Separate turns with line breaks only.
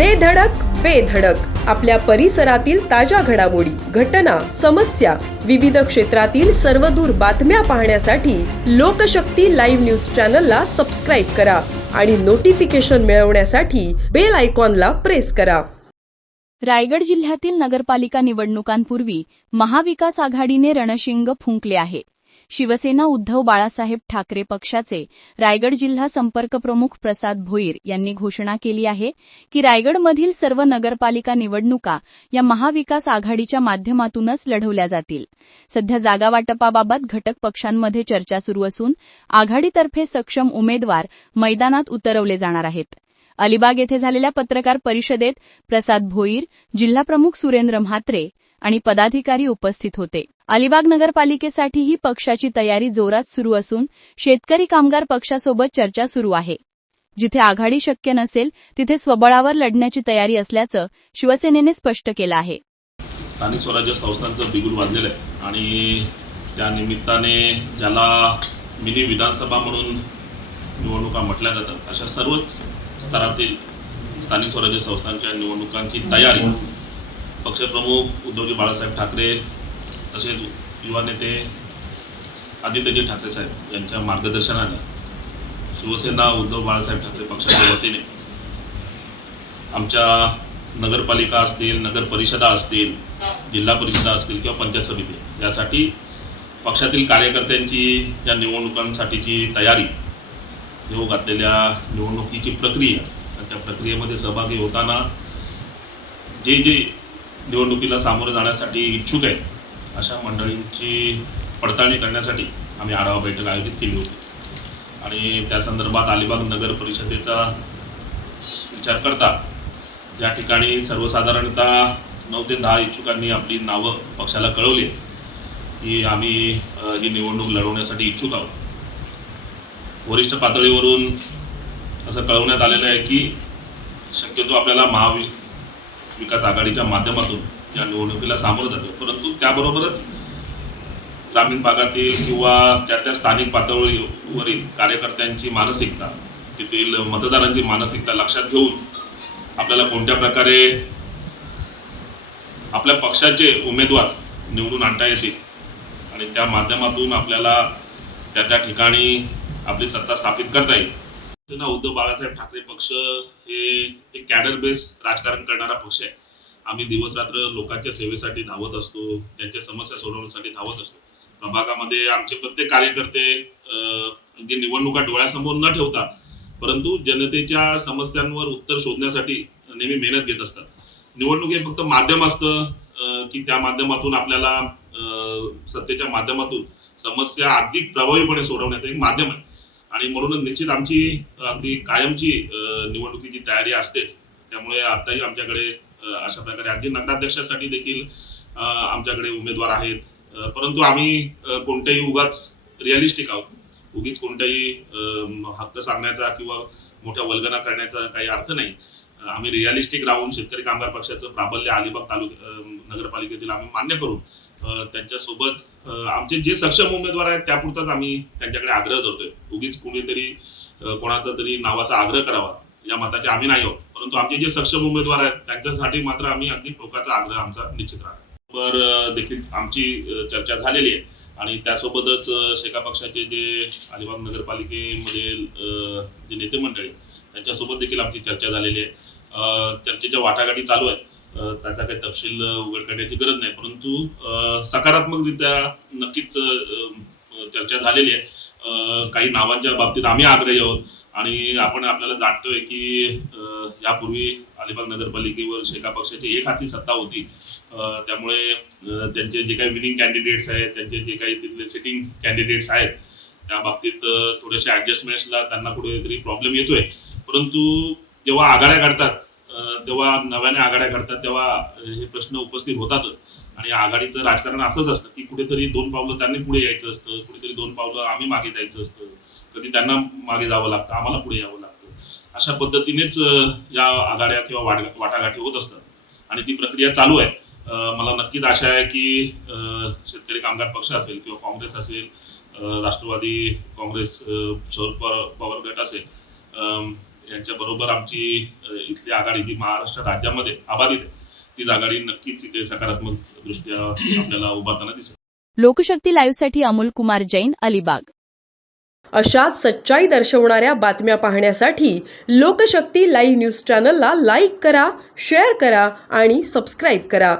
दे धडक बेधडक आपल्या परिसरातील ताज्या घडामोडी घटना समस्या विविध क्षेत्रातील सर्वदूर बातम्या पाहण्यासाठी लोकशक्ती लाईव्ह न्यूज चॅनलला सबस्क्राईब करा आणि नोटिफिकेशन मिळवण्यासाठी बेल आयकॉनला प्रेस करा.
रायगड जिल्ह्यातील नगरपालिका निवडणुकांपूर्वी महाविकास आघाडीने रणशिंग फुंकले आहे. शिवसेना उद्धव बाळासाहेब ठाकरे पक्षाचे रायगड जिल्हा संपर्क प्रमुख प्रसाद भोईर यांनी घोषणा केली आहे की रायगडमधील सर्व नगरपालिका निवडणुका या महाविकास आघाडीच्या माध्यमातूनच लढवल्या जातील. सध्या जागा वाटपाबाबत घटक पक्षांमध्ये चर्चा सुरू असून आघाडीतर्फे सक्षम उमेदवार मैदानात उतरवले जाणार आहेत. अलिबाग येथे झालेल्या पत्रकार परिषदेत प्रसाद भोईर जिल्हाप्रमुख सुरेंद्र म्हात्रे आणि पदाधिकारी उपस्थित होते. अलिबाग नगरपालिकेसाठीही पक्षाची तयारी जोरात सुरू असून शेतकरी कामगार पक्षासोबत चर्चा सुरू आहे. जिथे आघाडी शक्य नसेल तिथे स्वबळावर लढण्याची तयारी असल्याचं शिवसेनेने स्पष्ट केलं आहे.
स्थानिक स्वराज्य संस्थांचं बिगुल वाजलेलं आहे. आणि त्या निमित्ताने ज्याला मिनी विधानसभा म्हणून निवडणुका म्हटल्या जातात अशा सर्वच स्तरातील स्थानिक स्वराज्य संस्थांच्या निवडणुकांची तयारी पक्षप्रमुख उद्धवजी बाळासाहेब ठाकरे तसेच युवा नेते आदित्यजी ठाकरे साहेब यांच्या मार्गदर्शनाने शिवसेना उद्धव बाळासाहेब ठाकरे पक्षाच्या वतीने आमच्या नगरपालिका असतील नगर परिषदा असतील जिल्हा परिषदा असतील किंवा पंचायत समिती यासाठी पक्षातील कार्यकर्त्यांची या निवडणुकांसाठीची तयारी घेऊ हो घातलेल्या निवडणुकीची प्रक्रिया आणि त्या प्रक्रियेमध्ये सहभागी होताना जे जे निवडणुकीला सामोरं जाण्यासाठी इच्छुक आहेत अशा मंडळींची पडताळणी करण्यासाठी आम्ही आढावा बैठक आयोजित केली होती. आणि त्या संदर्भात अलिबाग नगर परिषदेचा विचार करता ज्या ठिकाणी सर्वसाधारणतः नऊ ते दहा इच्छुकांनी आपली नावं पक्षाला कळवली की आम्ही ही निवडणूक लढवण्यासाठी इच्छुक आहोत. वरिष्ठ पातळीवरून असं कळवण्यात आलेलं आहे की शक्यतो आपल्याला महावि विकास आघाडीच्या माध्यमातून या निवडणुकीला सामोरं जातो. परंतु त्याबरोबरच ग्रामीण भागातील किंवा त्या त्या स्थानिक पातळीवरील कार्यकर्त्यांची मानसिकता तेथील मतदारांची मानसिकता लक्षात घेऊन आपल्याला कोणत्या प्रकारे आपल्या पक्षाचे उमेदवार निवडून आणता येतील आणि त्या माध्यमातून आपल्याला त्या त्या ठिकाणी आपली सत्ता स्थापित करता येईल. शिवसेना उद्धव बाळासाहेब ठाकरे पक्ष हे एक कॅडर बेस राजकारण करणारा पक्ष आहे. आम्ही दिवसरात्र लोकांच्या सेवेसाठी धावत असतो त्यांच्या समस्या सोडवण्यासाठी धावत असतो. प्रभागामध्ये आमचे प्रत्येक कार्यकर्ते अं, म्हणजे निवडणुका डोळ्यासमोर न ठेवता परंतु जनतेच्या समस्यांवर उत्तर शोधण्यासाठी नेहमी मेहनत घेत असतात. निवडणूक हे फक्त माध्यम असतं की त्या माध्यमातून आपल्याला सत्तेच्या माध्यमातून समस्या अधिक प्रभावीपणे सोडवण्याचं एक माध्यम आहे. आणि म्हणून निश्चित आमची अगदी कायमची निवडणुकीची तयारी असतेच. त्यामुळे आताही आमच्याकडे अशा प्रकारे अगदी नगराध्यक्षासाठी देखील आमच्याकडे उमेदवार आहेत. परंतु आम्ही कोणत्याही उगाच रिअलिस्टिक आहोत. उगीच कोणत्याही हक्क सांगण्याचा किंवा मोठ्या वल्गना करण्याचा काही अर्थ नाही. आम्ही रिअलिस्टिक राहून शेतकरी कामगार पक्षाचं प्राबल्य अलिबाग तालुक नगरपालिकेतील आम्ही मान्य करून त्यांच्यासोबत आमचे जे सक्षम उमेदवार आहेत त्यापुरताच आम्ही त्यांच्याकडे आग्रह धरतोय. उगीच कुणीतरी कोणाचा तरी नावाचा आग्रह करावा. या मताचे आम्ही नाही आहोत. परंतु आमचे जे सक्षम उमेदवार आहेत त्यांच्यासाठी मात्र आम्ही अगदी टोकाचा आग्रह आमचा निश्चित राहणार. देखील आमची चर्चा झालेली आहे. आणि त्यासोबतच शेका पक्षाचे जे अलिबाग नगरपालिकेमध्ये जे नेते मंडळी त्यांच्यासोबत देखील आमची चर्चा झालेली आहे. चर्चेच्या वाटाघाटी चालू आहेत. त्याचा काही तपशील उघड करण्याची गरज नाही. परंतु सकारात्मकरित्या नक्कीच चर्चा झालेली आहे. काही नावांच्या बाबतीत आम्ही आग्रही आहोत. आणि आपण आपल्याला जाणतोय की यापूर्वी अलिबाग नगरपालिकेवर शेका पक्षाची एक हाती सत्ता होती. त्यामुळे त्यांचे जे काही विनिंग कॅन्डिडेट्स आहेत त्यांचे जे काही तिथले सिटिंग कॅन्डिडेट्स आहेत त्या बाबतीत थोड्याशा ॲडजस्टमेंट्सला त्यांना कुठेतरी प्रॉब्लेम येतोय. परंतु जेव्हा आघाड्या काढतात तेव्हा नव्याने आघाड्या घडतात तेव्हा हे प्रश्न उपस्थित होतातच आणि आघाडीचं राजकारण असंच असतं की कुठेतरी दोन पावलं त्यांनी पुढे यायचं असतं कुठेतरी दोन पावलं आम्ही मागे जायचं असतं. कधी त्यांना मागे जावं लागतं आम्हाला पुढे यावं लागतं. अशा पद्धतीनेच या आघाड्या किंवा वाट वाटाघाटी होत असतात. आणि ती प्रक्रिया चालू आहे. मला नक्कीच आशा आहे की शेतकरी कामगार पक्ष असेल किंवा काँग्रेस असेल राष्ट्रवादी काँग्रेस अं, गट असेल यांच्याबरोबर आमची अ, इथली आघाडी जी महाराष्ट्र राज्यामध्ये अबाधित आहे तीच आघाडी नक्कीच इथे सकारात्मक दृष्ट्या आपल्याला उभारताना दिसत
लोकशक्ती लाईव्हसाठी अमोल कुमार जैन अलिबाग.
अशाच सच्चाई दर्शवणाऱ्या बातम्या पाहण्यासाठी लोकशक्ती लाईव्ह न्यूज चॅनलला लाईक करा शेअर करा आणि सबस्क्राईब करा.